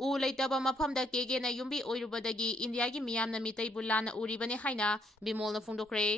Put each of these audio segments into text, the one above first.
उ लेतबा मफमदा केगेना युम्बी ओइरुबदगी इंडियागी मियामना मितैबु लाना उरिबने हाइना बिमोलना फोंदोक्रे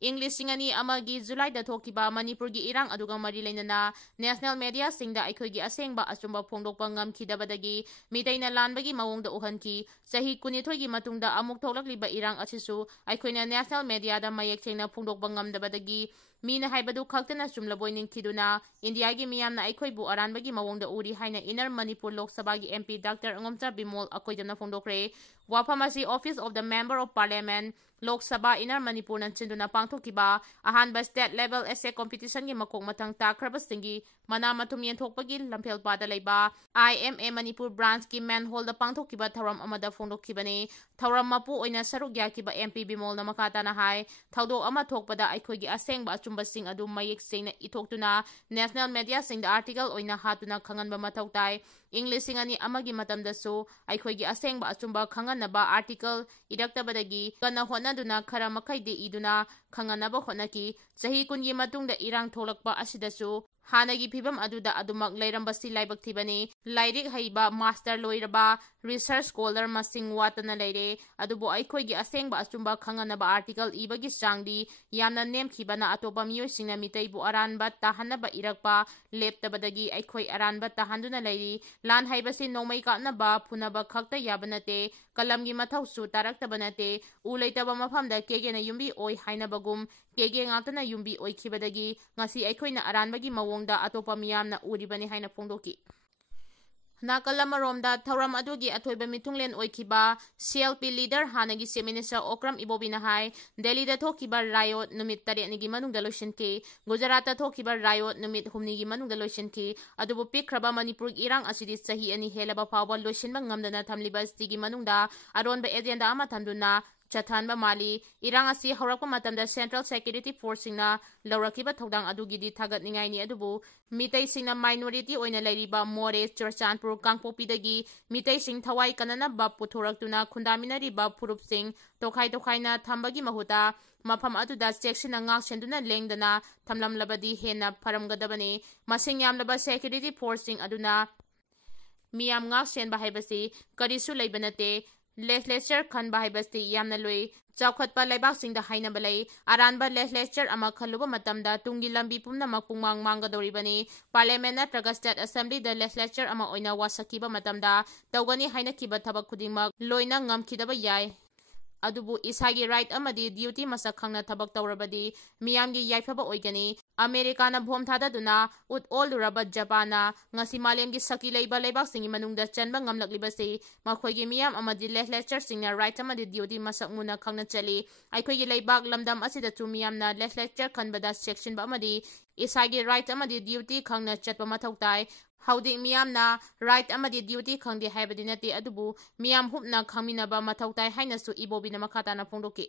English singani amagi July da thokiba Manipur gi irang aduga mari leinana national media singda aikhoigi asengba achumba phongdokpa ngamkhidabadagi mitaina lanbagi mawongda uhanki sahi kunithoi gi matungda amuk thoklakliba irang asisu aikhoina national media da mayek chengna phongdokpa ngamdabadagi Mina haibadu khaktana chumlaboi ningkhiduna India gi miyamna aikhoibu aranbagi mawongda uri haina Inner Manipur Lok Sabha gi MP Dr. Ngomcha Bimol akoidana phongdokre wafamasi Office of the Member of Parliament Lok Sabha Inner Manipur nan chinduna pangthokiba ahanba state level essay competition gi makok matang takraba singi mana matum yenthokpagi lamphel pada leiba IMA Manipur branch gi manhole da pangthokiba thoram amada phongdokkibani thoram mapu oina saruk yakiba MP Bimol na makata na hai thaudo ama thokpada aikhoigi asengba achumba sing adu mayek singna itoktuna national media sing da article oina hatuna khanganba mathau tai English singani amagi matamdasu aikhoigi asengba achumba khanganaba article idaktabadagi kana hotnaduna khara makhaide iduna khanganaba hotnaki chahi kungi matungda irang tholakpa asidasu Hanagi pibam aduda adumak lairambasi laibak thibani lairik haiba master loiraba research scholar masing watana leire adubo aikhoigi asengba achumba khanganaba article ibagi changdi yamna nemkhibana atopa miyoi singna mitaibu aranba tahanaba irakpa leptabadagi aikhoi aranba tahanduna leiri lan haibasi nomai kanaba phunaba khakta yabanate kalamgi mathausu taraktabanate uleitaba mafamda kegena yumbi oi hainabagum kege ngatana yumbi oi khibadagi ngasi aikhoina aranbagi mawongda atopa miyamna uribani haina phongdoki Nakalamaromda Thauram adugi athoiba mitunglen oikiba CLP leader hanagi Chief Minister Okram Ibobina hai Delhi da thokiba riot numit 8 nigi manungda loishinki Gujarat da thokiba riot numit 9 nigi manungda loishinki adubu pikraba Manipur irang asidi sahi ani helaba pawba loishinba ngamdana thamliba stigi manungda aronba agenda ama thamduna Chathanba Mali irang asi haurakpa matamda Central Security Force singna laurakiba thodang adugidi thagat ningai ni adubu mitai singna minority oina lairiba More Churchanpur Kangpopidagi mitai sing thawai kanana ba puthoraktuna khundaminari ba phurup sing tokhaina thambagi mahuta mafam aduda section ngak senduna lengdana thamlamlabadi hena pharamgadabani masing yamlaba security force sing aduna miyam ngak sen ba haibasi karisu leibanate legislature khan bahibasti yamna loi chawkhatpa laibak singda haina balai aranba legislature ama khaluba matamda tungi lambi pumna makpungmang manggadoribani parliament natraga state assembly da legislature ama oina wasakiba matamda tawgani haina kiba thabak khudingmak loina ngamkhidaba yai adubu isagi right amadi duty masak khangna thabak tawrabadi miyamgi yaifaba oigani America na bhom thada duna ut all raba Japana ngasi malemgi saki leiba leibak singi manungda chanba ngamlaklibasi makhoigi miyam amadi legislature singna right amadi duty masak muna khangna chali aikhoigi leibak lamdam asida chu miyamna legislature khanbada section ba amadi isagi right amadi duty khangna chatpa mathautai Hauding miyamna right amadi duty khangdi haibadi nati adubu miyam hupna khangminaba mathautai hainasu ibobina makata na phongdoki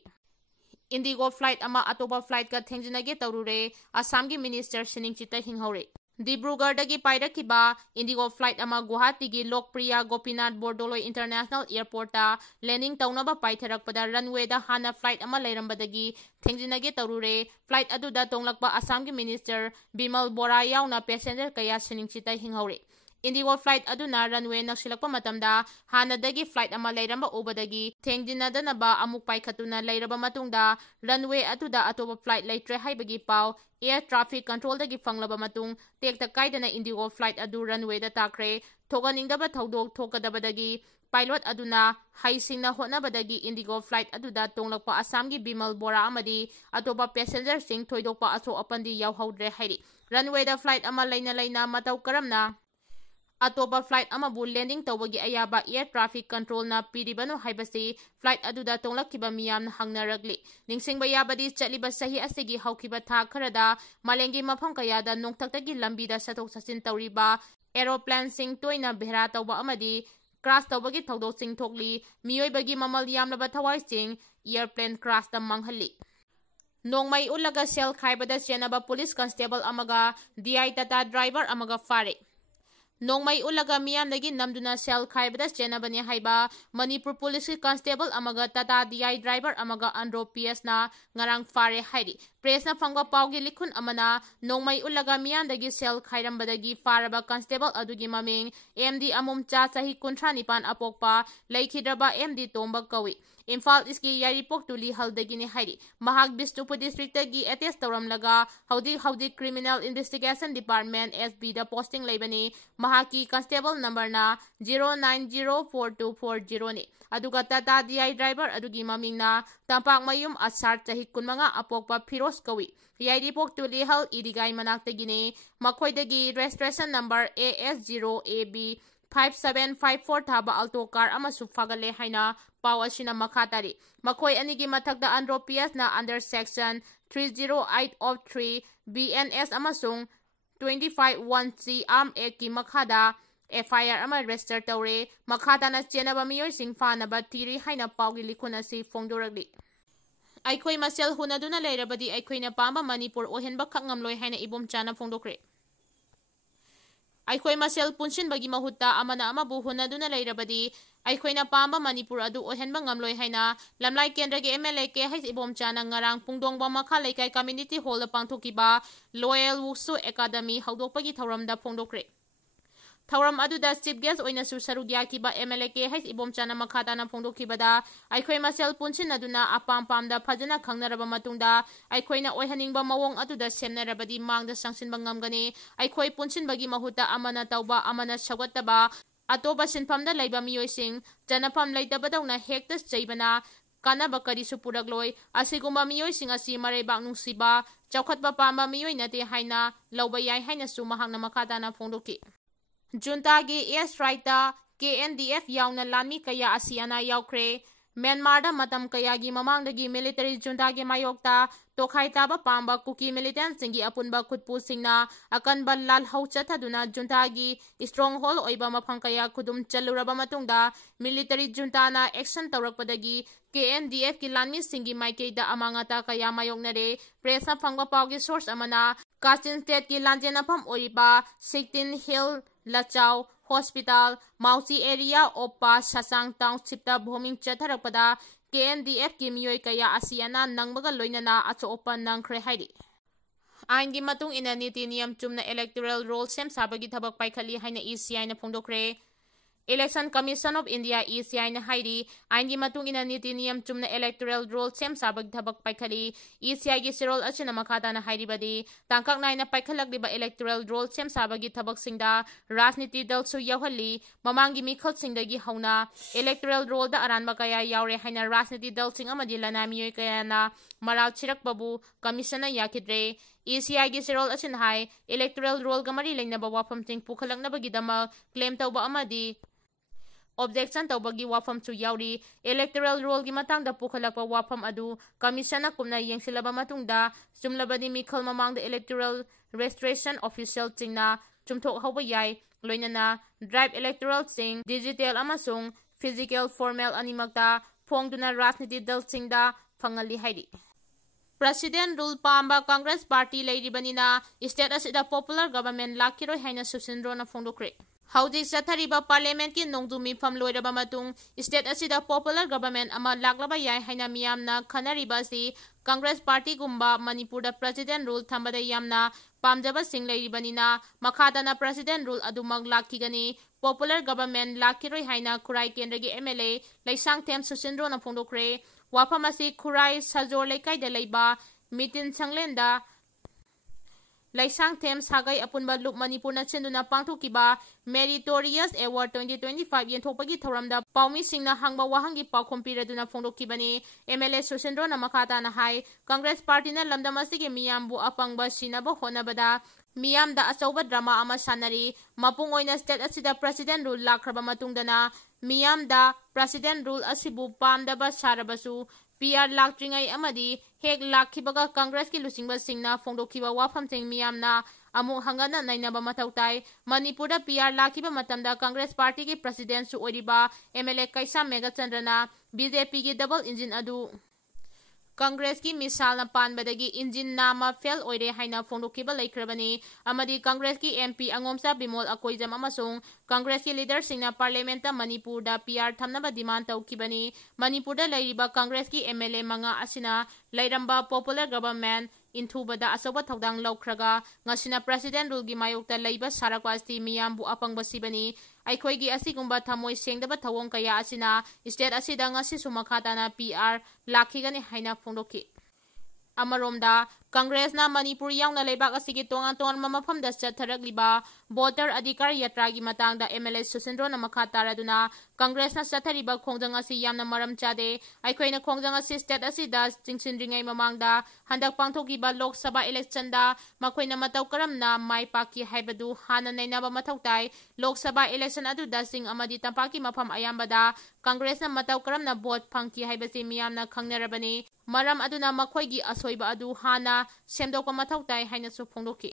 Indigo flight ama atoba flight ka thengjinage tarure Assam gi minister sining chitta hinghwre Dibrugarh dagi pairakiba Indigo flight ama Guwahati gi Lokpriya Gopinath Bordoloi International Airport ta landing taunaba paitharakpada runway da hana flight ama leirambadagi thengjinage tarure flight aduda tonglakpa Assam gi minister Bimal Bora yauna passenger kaya sining chitta hinghwre Indigo flight aduna runway naksilakpa matamda hanadagi flight ama leiramba ubadagi thengjinadanaba amuk paikhatuna leiraba matungda runway aduda atoba flight leitre haibagi pau air traffic control dagi fanglaba matung tekta kaidana Indigo flight adu runway da takre thoganingdaba thaudok thokadabadagi pilot aduna haisingna hotnabadagi Indigo flight aduda tonglakpa Assam gi Bimal Bora amadi atoba passenger sing thoidokpa aso apandi yauhaudre hairi runway da flight ama leina matau karamna Atoba flight amabu landing tawagi ayaba air traffic control na piribano haibasi flight aduda tonglakiba miyam hangnaragli ningsingba yabadi chatliba sahi asigi haukiba tha kharada malengi mafam kayada nongtaktagi lambida satok sasin tawriba aeroplane sing toina bhera tawba amadi crash tawbagi tawdok sing thokli miyoibagi mamal yamlaba thawai sing airplane crash ta manghalli nongmai ulaga sel khaibada chenaba police constable amaga DI tata driver amaga fare nongmai ulaga miyamdagi namduna sel khaibada chenabani haiba Manipur Police Constable amaga Tata DI driver amaga Andro PS na ngarang fare hairi press na phangba pawgi likhun amana nongmai ulaga miyamdagi sel khairambadagi faraba constable adugi maming MD Amumcha sahi 39 apokpa laikhidraba MD Tomba kawi Imphal iski yaripok tuli haldagini hairi mahak Bishnupur district gi attest tawramlaga haudi criminal investigation department SB da posting leibani mahaki constable number na 09042440 ni aduga Tata DI driver adugi maming na Tampak Mayum Asar chahi kunmanga apokpa Firoz kawi yaripok tuli hal idigai manaktagini makoidagi registration number AS0AB 5754 thaba alto car amasu fagale haina pawasina makhatari makoi anigi mathakda Andro PS na under section 308 of 3 BNS amasung 251C Arm Act ki makhada FIR ama register tawre makhada na chenaba miyoy sing fanaba tiri haina pawgi likhun asi fongdoragli aikoi masel hunaduna leirabadi aikoina pamba Manipur ohenba khangamloi haina ibom chana fongdokre Aikoi masel punshin bagi mahutta amana amabu hunaduna leirabadi aikoina pamba Manipur adu ohenba ngamloi haina lamlai kendra ge MLA ke hais ibom chana ngarang pungdongba makha laikai community hall pangthokiba Loyal Wushu Academy haudokpagi thauramda phongdokre Thauram aduda chief guest oina su sarugya kiba MLA ke hais ibom chana makhata na phongdokibada aikoi masel punshin aduna apam pamda phajana khangnaraba matungda aikoina oihaningba mawong aduda semnarabadi mangda sangsinba ngamgani aikoi punshin bagi mahuta amana tauba amana sagataba atoba sinpamda laiba miyoising janapam leitabadawna hekta chaibana kanaba karisu puragloi asigumba miyoising asi mareibak nungsiba chawkhatba pamba miyoy nate haina lawba yai haina su mahangna makhata na phongdoki Junta gi airstrike KNDF yauna lanmi kaya asiana yaukre Myanmar da matam kaya gi mamangdagi military junta gi mayokta tokhai taba pamba Kuki militant singi apunba khutpu singna akanba lal haucha thaduna junta gi stronghold oiba mafang kaya khudum chaluraba matungda military junta na action tawrakpadagi KNDF ki lanmi singi maikeida amangata kaya mayoknare press na phangba pawgi source amana Kachin state ki lanjenapam oiba 16 Hill Lachau Hospital Mauchi area Opa Sasang Town Chitta Bhoming Chatharakpada KNDF ki miyoy kaya asiana nangbaga loinana acho opan nangkhre hairi Aingi matung ina niti niyam chumna electoral roll sem sabagi thabak paikhali haina ECI na phongdokre Election Commission of India ECI na hairi aingi matung ina niti niyam chumna electoral roll sem sabagi thabak paikhali ECI gi sirol achina makhata na hairi badi tangkak naina paikhalakliba electoral roll sem sabagi thabak singda rajniti dal su yawhali mamangi mikhot singdagi hauna electoral roll da aranba kaya yaure haina rajniti dal sing amadi lana miyoy kaya na maral chirakbabu commission na yakidre ECI gi sirol achin hai electoral roll gamari leinaba wafam ting pukhalaknabagi dama claim tawba amadi objection tawbagi wafam chu yauri electoral roll gi matangda pukhalakpa wafam adu commission na kumna yengsilaba matungda chumlabadi mikhal mamangda electoral registration official chingna chumthok hawba yai loinana drive electoral ching digital amasung physical formal animakta phongduna rajniti dal chingda phangali hairi President rule pamba Congress party leiribanina state asida popular government lakiro haina susindro na phongdokre Hauji Sathariba Parliament ki nongdumi fam loiraba matung state asida popular government ama laklaba yai haina miyamna khanariba si Congress party gumba Manipur da president rule thambada yamna pamjaba sing leiribanina makhada na president rule adumag lakhigani popular government lakiroi haina Khurai Kendragi MLA Laisang Them Susindro na phongdokre wafam asi Khurai Sajor Laikai da leiba mitin sanglenda Laisang Them Sagai Apunba Loop Manipur na chenduna pangthokiba Meritorious Award 2025 yenthokpagi thoramda Paumi Singna hangba wahangi paukhompiraduna phongdokibani MLA Susindro na makhata na hai Congress Party na lamdamasigi miyambu apangba sinaba honabada miyamda achauba drama ama sanari mapung oina state asida president rule lakraba matungdana miyamda president rule asibu pamdaba sarabasu PR laktringai amadi hek lakhibaga Congress ki lusingba singna phongdokhiba wafam ting miyamna amu hangana nainaba mathautai Manipurda PR lakhiba matamda Congress party ki president su oriba MLA Kaisa Megachandrana BJP ki double engine adu Congress ki misal na panbadagi engine nama fail oire haina phongdokiba laikhrabani amadi Congress ki MP angomsa Bimol Akoijam amasung Congress ki leader singna parliament ta Manipur da PR thamnaba demand taukibani Manipur da lairiba Congress ki MLA manga asina lairamba popular government intubada asoba thodang laukhraga ngasina president rule gi mayokta leiba sarakwasti miyambu apangba sibani aikhoigi asigumba thamoi sengdaba thawong kaya asina state asida ngasi sumakhatana PR lakhigani haina phongdoki Amaromda Congress na Manipur yaungna leibak asigi tongan mafamda chatharagliba voter adhikar yatra gi matangda MLA Susindro na makataraduna Congress na chathariba khongjang asi yamna maram chade aikhoina khongjang asi state asida chingsinringai mamangda handak pangthokiba Lok Sabha election da makhoina matau karamna mai paki haibadu hana nainaba mathautai Lok Sabha election aduda sing amadi tampaki mafam ayambada Congress na matau karamna vote phangki haibasi miyamna khangnarabani maram aduna makhoigi asoiba adu hana semdokpa mathautai haina su phongdoki